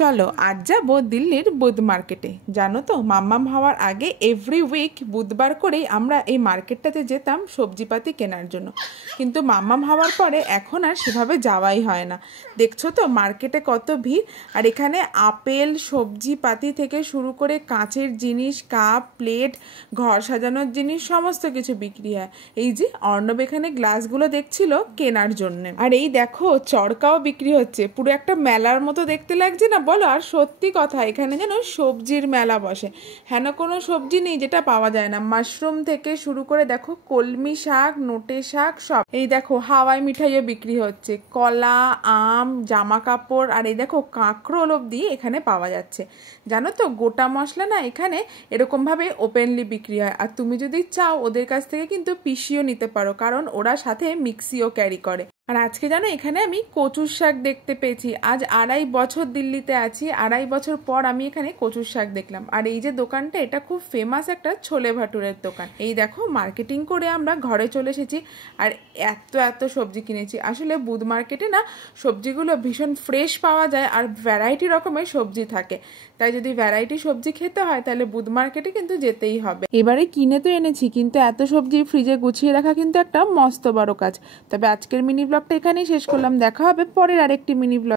চলো আজ যাবো দিল্লির বুধ মার্কেটে। জানো তো মাম্মাম হওয়ার আগে এভরি উইক বুধবার করেই আমরা এই মার্কেটটাতে যেতাম সবজিপাতি কেনার জন্য, কিন্তু মাম্মাম হওয়ার পরে এখন আর সেভাবে যাওয়াই হয় না। দেখছো তো মার্কেটে কত ভিড়, আর এখানে আপেল সবজিপাতি থেকে শুরু করে কাঁচের জিনিস, কাপ প্লেট, ঘর সাজানোর জিনিস সমস্ত কিছু বিক্রি হয়। এই যে অর্ণব এখানে গ্লাসগুলো দেখছিল কেনার জন্য, আর এই দেখো চরকাও বিক্রি হচ্ছে। পুরো একটা মেলার মতো দেখতে লাগছে না বলো? আর সত্যি কথা, এখানে যেন সবজির মেলা বসে, হেন কোনো সবজি নেই যেটা পাওয়া যায় না। মাশরুম থেকে শুরু করে দেখো কলমি শাক, নোটে শাক, সব। এই দেখো হাওয়াই মিঠাইও বিক্রি হচ্ছে, কলা, আম, জামা কাপড়, আর এই দেখো কাঁকরোল অবধি এখানে পাওয়া যাচ্ছে। জানো তো গোটা মশলা না এখানে এরকমভাবে ওপেনলি বিক্রি হয়, আর তুমি যদি চাও ওদের কাছ থেকে কিন্তু পিসিও নিতে পারো, কারণ ওরা সাথে মিক্সিও ক্যারি করে। আর আজকে জানো এখানে আমি কচুর শাক দেখতে পেয়েছি। আজ 2.5 বছর দিল্লিতে আছি, 2.5 বছর পর আমি এখানে কচুর শাক দেখলাম। আর এই যে দোকানটা, এটা খুব ফেমাস একটা ছোলে ভাটুরের দোকান। এই দেখো মার্কেটিং করে আমরা ঘরে চলে এসেছি, আর এত এত সবজি কিনেছি। আসলে বুধ মার্কেটে না সবজিগুলো ভীষণ ফ্রেশ পাওয়া যায়, আর ভ্যারাইটি রকমের সবজি থাকে। তাই যদি ভ্যারাইটি সবজি খেতে হয় তাহলে বুধ মার্কেটে কিন্তু যেতেই হবে। এবারে কিনে তো এনেছি, কিন্তু এত সবজি ফ্রিজে গুছিয়ে রাখা কিন্তু একটা মস্ত বড় কাজ। তবে আজকের মিনি ব্লগটা এখানেই শেষ করলাম, দেখা হবে পরের আরেকটি মিনি ব্লগ।